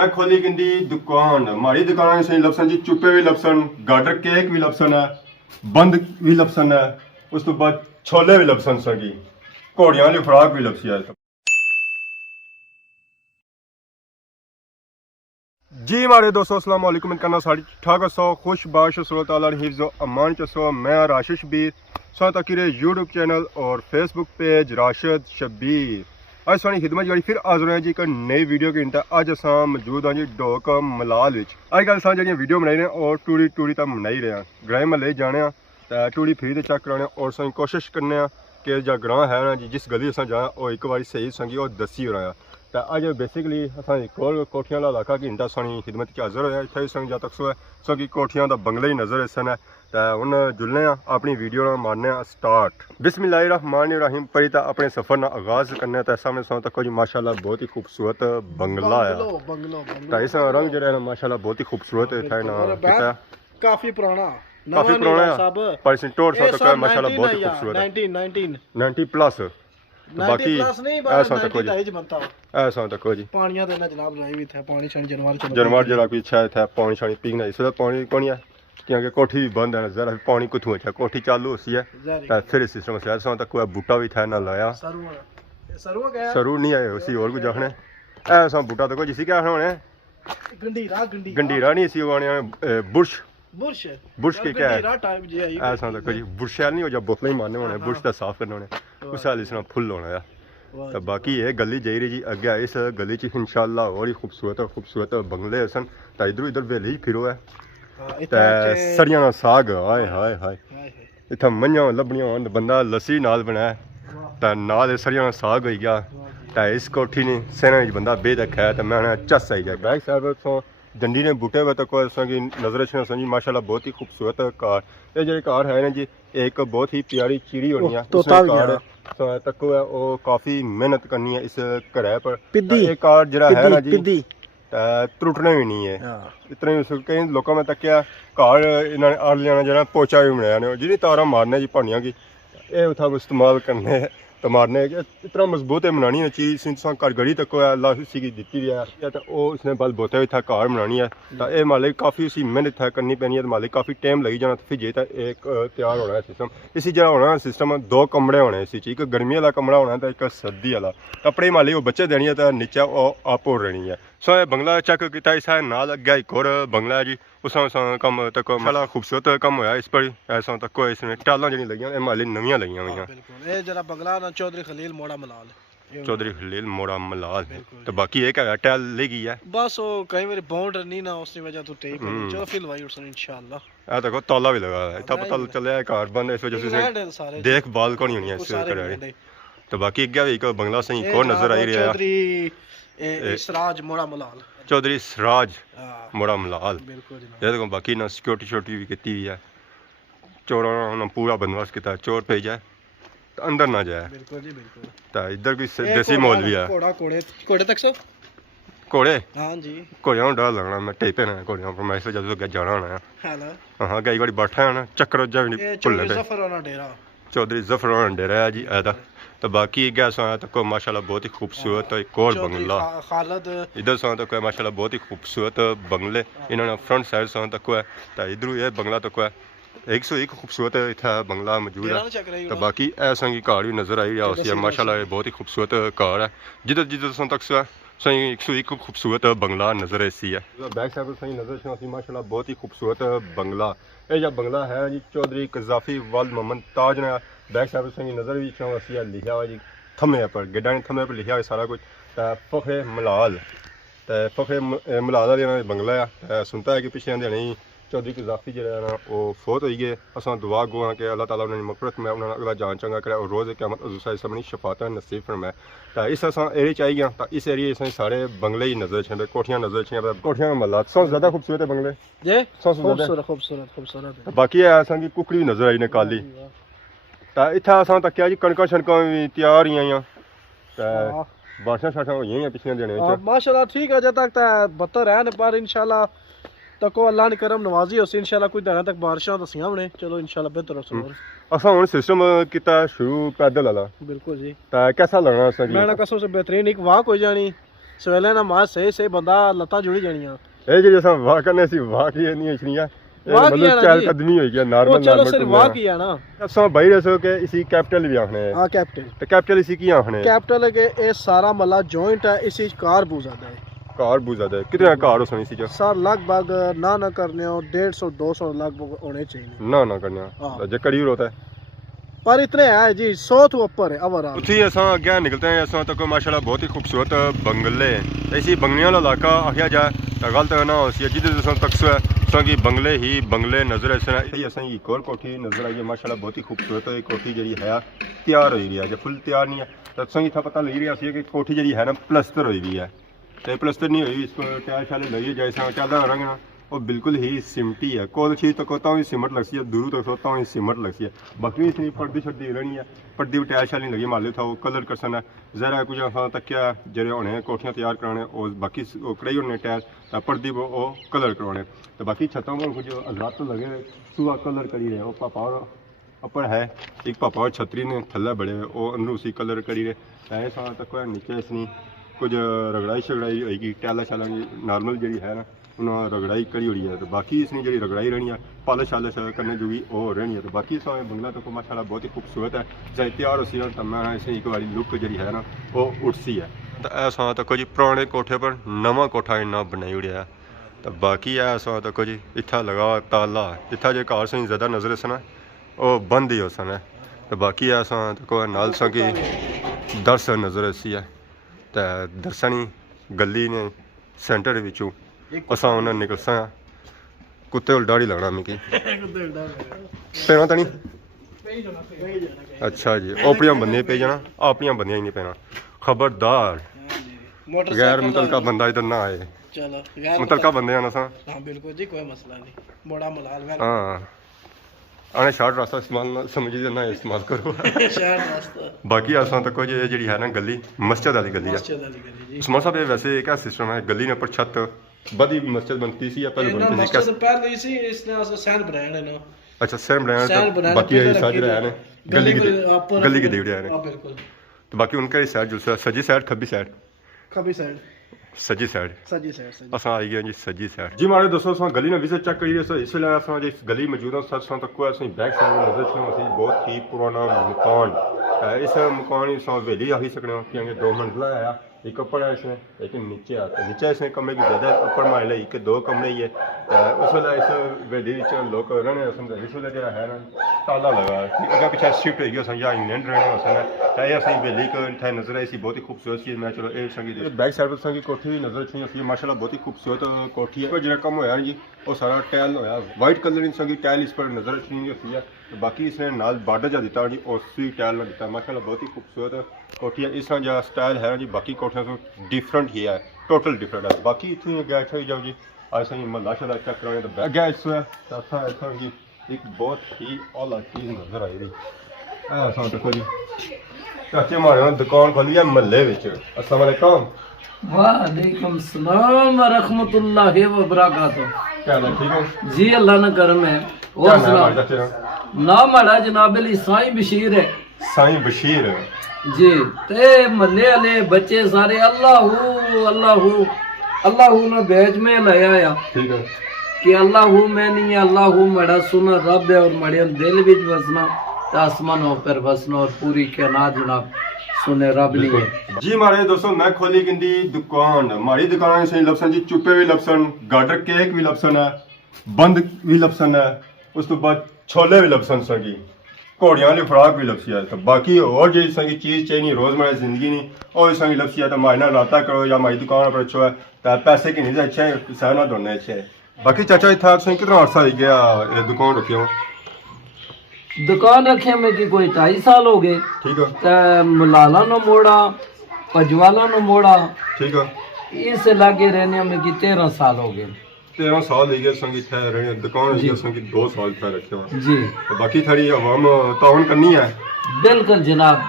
मैं खोली किंदी दुकान हमारी दुकान से लपसन जी चुप्पे भी लपसन गार्डर केक भी लपसन है बंद भी लपसन है उस तो बाद छोले भी लपसन सगी घोड़ियां वाली खुराक भी लपसी है। जी हमारे दोस्तों अस्सलाम वालेकुम करना साड़ी ठाक सो खुश बाश ताला हिफ्ज़ अमान चसो मैं राशिद शबीर सो तकीरे यूट्यूब चैनल और फेसबुक पेज राशिद शबीर अज सानी खिदमत जी फिर हाज़र हैं जी एक नई वीडियो की इंटा अज अस मौजूद हाँ जी डोक मलाल अजकल अस जी वीडियो बनाई रहे हैं और टूरी टूरी तो मनाई रहे हैं ग्रां महल्ले जाने तो टूरी फ्री तो चेक कराने और अस कोशिश करने कि जो ग्रां है ना जी जिस गली अस जाए वो एक बार सही संगी और दसी हो रहा तो अज बेसिकली असा एक और कोठियां वाला इलाका घंटा सानी खिदमत की हाज़र होया इतना संग जब तक सो सो कि कोठियां का बंगले ही नज़र इस है तो हूँ जुलने अपनी वीडियो मारने स्टार्ट बिस्मिल्लाहिर्रहमानिर्रहीम परी तो अपने सफ़र का आगाज़ करने तो सामने सो तक जी माशाल्लाह बहुत ही खूबसूरत बंगला है तो इस रंग जो माशाल्लाह बहुत ही खूबसूरत है काफी पुराना पर इस टोर सो तक माशाल्लाह बहुत ही खूबसूरत 90 प्लस बाकी ऐसा तक ऐसा तक जी पानियां देना जनाब लाई भी थे पानी छानी जानवर जरा कोई इच्छा है पानी शानी पीना इसलिए पानी कौन है क्योंकि कोठी भी बंद है जरा पानी कुछ अच्छा कोठी चालू होती है तो फिर सिस्टम से ऐसा तक कोई बूटा भी था ना लाया सरू नहीं आए उसी और कुछ आखने ऐसा बूटा तो जिसी क्या होने गंडीरा नहीं इसी आने बुर्श बुर्श के क्या है ऐसा तक जी बुर्श नहीं हो जब बोतलें ही मारने होने बुर्श का साफ करने होने उस हाल इसमें फुल होना है तो बाकी ये गली जाई रही जी अगे इस गली च इंशाल्लाह और ही खूबसूरत बंगले सन तो इधर उधर वेली फिरो है सरियां का साग हाय हाय हाय इतना मंझा लभनियां बंदा लस्सी नाल बनाया तो नाल सरियां का साग हो गया तो इस कोठी ने सेना बंदा बेदखा है तो मैं चस आई जाए बैक साइड तो डंडी ने बूटे हुए तक असांगी नजर अचना समझी माशाल्लाह बहुत ही खूबसूरत कार ये जो कार है ना जी एक बहुत ही प्यारी चिड़ी होनी है कार तक है वो काफ़ी मेहनत करनी है इस घर पर ये कार जरा है ना जी त्रुटने भी नहीं है इतने कई लोगों में तक घर इन्होंने आड़ लिया जरा पोचा भी बनाया जिन्हें तारा मारने जी भानिया की ये उतना इस्तेमाल करने तो मारने इतना मजबूत है बनानी है चीज़ घर गड़ी तक अल्लाह उसी की दी है तो उसने बल बोते हुए था कार बनानी है तो ये मालिक काफ़ी उसी मेहनत है करनी पैनी है तो मालिक काफ़ी टाइम लगी जाना फिर जे एक तैयार होना है सिस्टम इसी जगह होना सिस्टम दो कमरे होने इसी एक गर्मी वाला कमरा होना तो एक सर्दी वाला कपड़े मालिक वो बच्चे देनी है तो नीचे आप हो रहनी है सो ये बंगला चेक किया इस नाल अगे एक और बंगला है जी उस कम तक माला खूबसूरत कम होया इस पर ऐसा तक इसमें टाला जी लगी माली नवियां लगी हुई जरा बंगला ना चौधरी खलील मोड़ा मलाल तो बाकी एक है टैल लेगी है बस वो कई बार बाउंडर नहीं ना उसकी वजह तो टेप चलो फिर भाई उसने इंशाल्लाह ए देखो ताला भी लगा है तब पता चले कार बंद इस वजह से देखभाल को नहीं होनी है इस करे तो बाकी एक बंगला सही को नजर आई रहा है इसराज मोड़ा मलाल चौधरी सराज मोड़ा मलाल ये देखो बाकी ना सिक्योरिटी भी की हुई है चोरों ने पूरा बंदोबस्त किया चोर पे जाए तो अंदर ना जाए तो इधर कोई देसी माहौल भी है घोड़े तक सो घोड़े हाँ जी घोड़ियां डर लगना मैं टेपे ना घोड़ियां पर मैं इस जब तक जाना होना है हाँ कई बार बैठा है ना चक्कर जा भी नहीं भुलने चौधरी जफर डेरा है जी ऐदा तो बाकी गैस तक माशाल्लाह बहुत ही खूबसूरत एक और बंगला इधर से तक है माशाल्लाह बहुत ही खूबसूरत बंगले इन्होंने फ्रंट साइड से तक है तो इधर ये बंगला तक है 101 खूबसूरत इतना बंगला मौजूद है तो बाकी ऐसा की कार भी नजर आई रहा माशाल्लाह ये बहुत ही खूबसूरत कार है जिधर जिधर तक सही 101 खूबसूरत बंगला नजर ऐसी है बैक साइड सही नजर माशाल्लाह बहुत ही खूबसूरत बंगला ये जो बंगला है जी चौधरी कजाफी वाल मोहम्मद ताज ने बैक साइड सही नजर भी लिखा हुआ जी थमे पर गड्ढा ने थमे पर लिखा हुआ सारा कुछ फखरे मलाल तो फखरे मलाल वाले बंगला है सुनता है कि पिछले दिहाड़ी चौधरी कजाफी जो ना वो फोत हो गए अस दुआ गो हाँ कि अल्लाह ताला उन्होंने मगफरत में उन्होंने अगला जान चंगा करे और रोज़ क़यामत हज़ूर सबनी शफात नसीब फरमाए तो इस एरिए च आई गया तो इस एरिए से सारे बंगले ही नजर छे कोठियां नजर छे कोठियां महला सबसे ज़्यादा खूबसूरत है बंगले खूबसूरत बाकी असा की कुकड़ी नजर आई ने काली तो इतना असा तक क्या जी कणक शनक भी तैयार ही आई तो बारिशां शारिशां होई पिछले दिनों माशाल्लाह ठीक है जब तक बत्तर है पर इंशाल्लाह तको अल्लाह ने करम नवाजी होसी इंशाल्लाह कुछ दिनों तक बारिशां दसियां होने चलो इंशाल्लाह बेहतर हो असा हुन सिस्टम किता शुरू पैदल वाला बिल्कुल जी तो कैसा लगना असा जी मैं कसम से बेहतरीन एक वाक हो जानी सवेले नमाज सही सही बंदा लत्तां जुड़ी जानियां ਇਹ ਜਿਹੜੀ ਅਸਾਂ ਵਾਹ ਕਰਨੇ ਸੀ ਵਾਹ ਕੀ ਨਹੀਂ ਇਛਣੀਆਂ वाह की है ना चार जी। कदमी हो गया वो नॉर्मल चलो नॉर्मल सिर्फ वाह किया ना असां भाई रसो के इसी कैपिटल भी आखने हाँ कैपिटल ते कैपिटल इसी की आखने कैपिटल के ये सारा मल्ला जॉइंट है इसी कार बुझादा है कार बुझा दे कितने कार हो सुनी सी जो सर लगभग ना करने हो 150 200 लगभग होने चाहिए ना ना करने हाँ। जे कड़ी होता है पर इतने है जी 100 तो ऊपर है ओवरऑल उसी असां आगे निकलते हैं असां तक माशाल्लाह बहुत ही खूबसूरत बंगले ऐसी बंगलियां वाला इलाका आखिया जाए तो गलत ना हो सी जिधर असां तक असां की बंगले ही बंगले नजर असां एक और कोठी नजर आई है माशाल्लाह बहुत ही खूबसूरत कोठी जी है तैयार हो रही है जो फुल तैयार नहीं है तो असां इतना पता लग रहा सी कि कोठी जी है ना प्लस्तर हुई है तो प्लस्तर नहीं हुई इसको टायर शाले लगी जैसा चलता रंग ना वो बिल्कुल ही सिमटी है कोल चीज तो कहता हूँ सिमट लगती है दूर तक सोचता हूँ सिमट लगती है बाकी इसकी पर्दी शर्दी रहनी है पर्दी टायर शाल नहीं लगी मालूम था वो कलर करसन है जरा कुछ हाँ तक क्या जरे होने कोठियाँ तैयार कराने और बाकी कड़ाई होने टायर पर्दी वो कलर करवाने तो बाकी छतों में कुछ हजरात तो लगे सुबह कलर करी रहे वो पापा ऊपर है एक पापा और छतरी ने थल्ला बड़े वो अंदर उसी कलर करी रहे ऐसा तक नीचे इसनी कुछ रगड़ाई शगड़ाई होगी टैला शाला नॉर्मल जी है ना उन्होंने रगड़ाई करी हुई है तो बाकी इसने जी रगड़ाई रहनी है पालिश शालिश करने जो भी वो रहनी है तो बाकी इस बंगला तो माशाल्लाह बहुत ही खूबसूरत है चाहे तैयार हो सी तो मैं इसे एक बार लुक जी है ना वो उठसी है तो ऐसा तक जी पुराने कोठे पर नवा कोठा इन्ना बनाई उड़िया है तो बाकी ऐसा तक जी इतना लगा ताला इतना जो कार से ज़्यादा नजर सन वो बंद ही हो सन है तो बाकी ऐसा तक नाल सा की दर्श नजर सी है तो दर्शनी गली ने सेंटर विचों असा उन्हें निकलसा कुत्ते उल दाढ़ी लगना मिगी पैना तो नहीं अच्छा जी ओपड़ियां बंदे पे जाना अपनियां बंदियां ही नहीं पैना खबरदार गैर मुतलका बंदा इधर ना आए चलो मुतलका बंदे आना सा हाँ बिल्कुल जी कोई मसला नहीं बड़ा मलाल हाँ आने शार्ट रास्ता इस्तेमाल ना समझी ना इस्तेमाल करो शार्ट रास्ता बाकी असां तक जी जी है ना गली मस्जिद वाली गली है उस्मान साहब ये वैसे क्या सिस्टम है गली ने पर छत बड़ी मस्जिद बनती सी या पहले बनती सी मस्जिद पहले सी इसने सैन बनाया है ना अच्छा सैन बनाया बाकी ये साजरा है ना गली की देवड़े है हां बिल्कुल तो बाकी उनका ही साइड जो सजी साइड खब्बी साइड सजी साइड असां आई गए जी सजी साइड जी हमारे दोस्तों असां गली ने विजिट चेक करी सो इसलिए असां जी गली मौजूद है सच तक को असां बैक साइड में नजर छो सी बहुत ही पुराना मकान इस मकान असां हवेली आखी सकने हो क्योंकि 2 मंजिला है एक ऊपर है इसमें लेकिन नीचे आता नीचे इसमें कमरे की ज़्यादा ऊपर माइल है कि 2 कमरे ही है उस वेले इस हवेली लोग रहने इस वेले जो है ना ताला लगा अगर पीछे शिफ्ट होगी असां या इंग्लैंड रहने असां चाहे असां हवेली को इतना नजर आई सी बहुत ही खूबसूरत चीज़ मैं चलो ये संगी बैक साइड पर संगी कोठी नजर छुई सी माशाल्लाह बहुत ही खूबसूरत कोठी है जो कम होया जी वो सारा टैल होया वाइट कलर इन संगी टैल इस पर नजर छुई होती है बाकी इसने नाल बार्डर जा दिता जी उसी टैल में दिता माशाल्लाह बहुत ही खूबसूरत कोठी है इस जो स्टाइल है जी बाकी कोठियों से डिफरेंट ही है टोटल डिफरेंट है बाकी इतनी गैस हो जाओ जी आज सही महला शला चेक कराएंगे तो गैस है जी एक बहुत ही औला चीज़ नजर आई रही ऐसा देखो जी चाचे हमारे दुकान खोली है महल्ले अस्सलाम वालेकुम वालेकुम सलाम व रहमतुल्लाहि व बरकातहू क्या हाल है ठीक हो जी अल्लाह ना करम है क्या और नाम है सलाम चाचे का नाम हमारा जनाब अली साईं बशीर है साईं बशीर जी ते मल्ले वाले बच्चे सारे अल्लाह ने भेज में लाया या ठीक है कि अल्लाह मैं नहीं अल्लाह मड़ा सुना रब है और मड़े दिल विच बसना ते आसमानों पर बसना और पूरी कायनात जनाब सुने रब नहीं है जी हमारे दोस्तों मैं खोली किंदी दुकान हमारी दुकान से लपसन जी चुप्पे भी लपसन गार्डर केक भी लपसन है बंद भी लपसन है उस तो बाद छोले भी लपसन संगी घोड़ियां वाली खुराक भी लपसी है तो बाकी और जी संगी चीज़ चाहिए रोज़मर्रा जिंदगी नहीं और संगी लपसी है तो हमारे ना रब्ता करो या हमारी दुकान पर अच्छो है तो पैसे की नहीं अच्छे है सहना दोनों अच्छे है बाकी चाचा इतना संगी कितना अर्सा ही गया ये दुकान रखी हो दुकान रखे में कि कोई 2.5 साल हो गए ठीक है ते मलाला नो मोड़ा पजवाला नो मोड़ा ठीक है इस लागे रहने में कि 13 साल हो गए 13 साल ही संगी थे रहने दुकान ही संगी 2 साल पे रखे हो जी तो बाकी थोड़ी आवाम ताउन करनी है बिल्कुल जनाब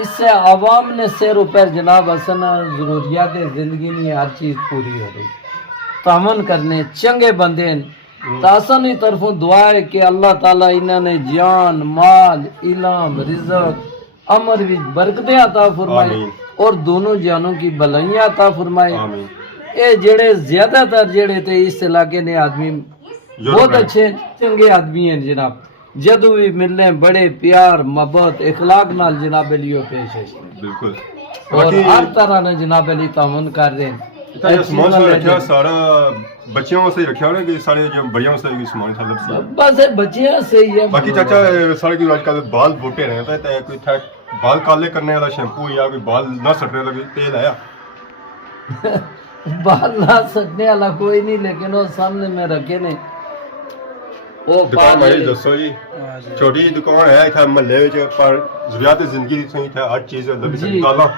इससे आवाम ने सिर ऊपर जनाब असन जरूरियात जिंदगी में हर चीज पूरी हो रही तामन करने चंगे बंदे तासन की तरफों दुआ है कि अल्लाह ताला इन्होंने जान माल इलम रिजक अमर भी बरकतें अता फरमाए और दोनों जानों की भलाइयां अता फरमाए। आमीन। ये जेड़े ज्यादातर जेड़े थे इस इलाके ने आदमी बहुत अच्छे चंगे आदमी हैं जनाब, जदों भी मिलने बड़े प्यार मोहब्बत इखलाक नाल जनाब लियो पेश है बिल्कुल। और हर तरह ने जनाब अली तामुन कर रहे हैं। इतना सामान सा रखा सारा बच्चियों वास्ते रखा ना कि सारे जो बड़ियों वास्ते भी सामान था लब सी बस बच्चियां से ही है। बाकी चाचा सारे कोई आजकल बाल बोटे रहे हैं तो कोई था बाल काले करने वाला शैम्पू या कोई बाल ना सटने वाला कोई तेल आया? बाल ना सकने वाला कोई नहीं, लेकिन वो सामने में रखे ने वो दुकान मेरी दसो जी छोटी जी दुकान है इतना महल्ले विच पर जरूरियात जिंदगी सही था हर चीज जी। दालां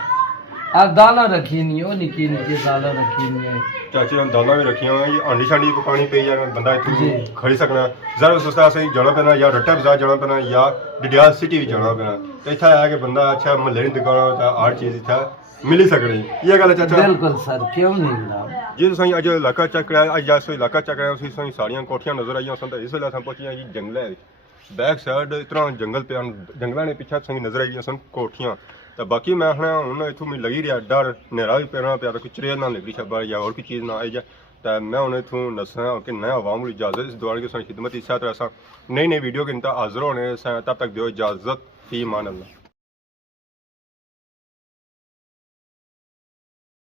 दाला रखी नहीं, वो निकी निकी दाला रखी नहीं है चाची ने दालां भी रखी हुई आंडी शांडी पकानी पई जाना बंदा जी। इतनी खड़ी सकना जरा सस्ता सही जाना पैना या रट्टा बाजार जाना पैना या डिडियाल सिटी भी जाना पैना तो इतना है कि बंदा अच्छा महल्ले की दुकान होता हर चीज इतना मिली सकनी ये गल है चाचा। बिल्कुल सर, क्यों नहीं जनाब। जी तुम अज इलाका चेक कराया अज अस इलाका चेक कराया उसी सारियां कोठियां नजर आई सन इस वेले अस पहुंचे जी जंगल बैक साइड इतना जंगल पे जंगलों ने पिछा संगी नजर आई सन कोठियां तो बाकी मैं हूँ इतों मैं लगी रहा डर नेरा भी पैना पाया कोई चरेल ना निकली छबा या और कोई चीज़ ना आई जाए तो मैं हूँ इतों नसा कि नया आवाम को इजाज़त इस दौरान की खिदमत इस तरह नई नई वीडियो के इंतजार हाजिर होने तब तक दो इजाज़त फी मान अल्लाह।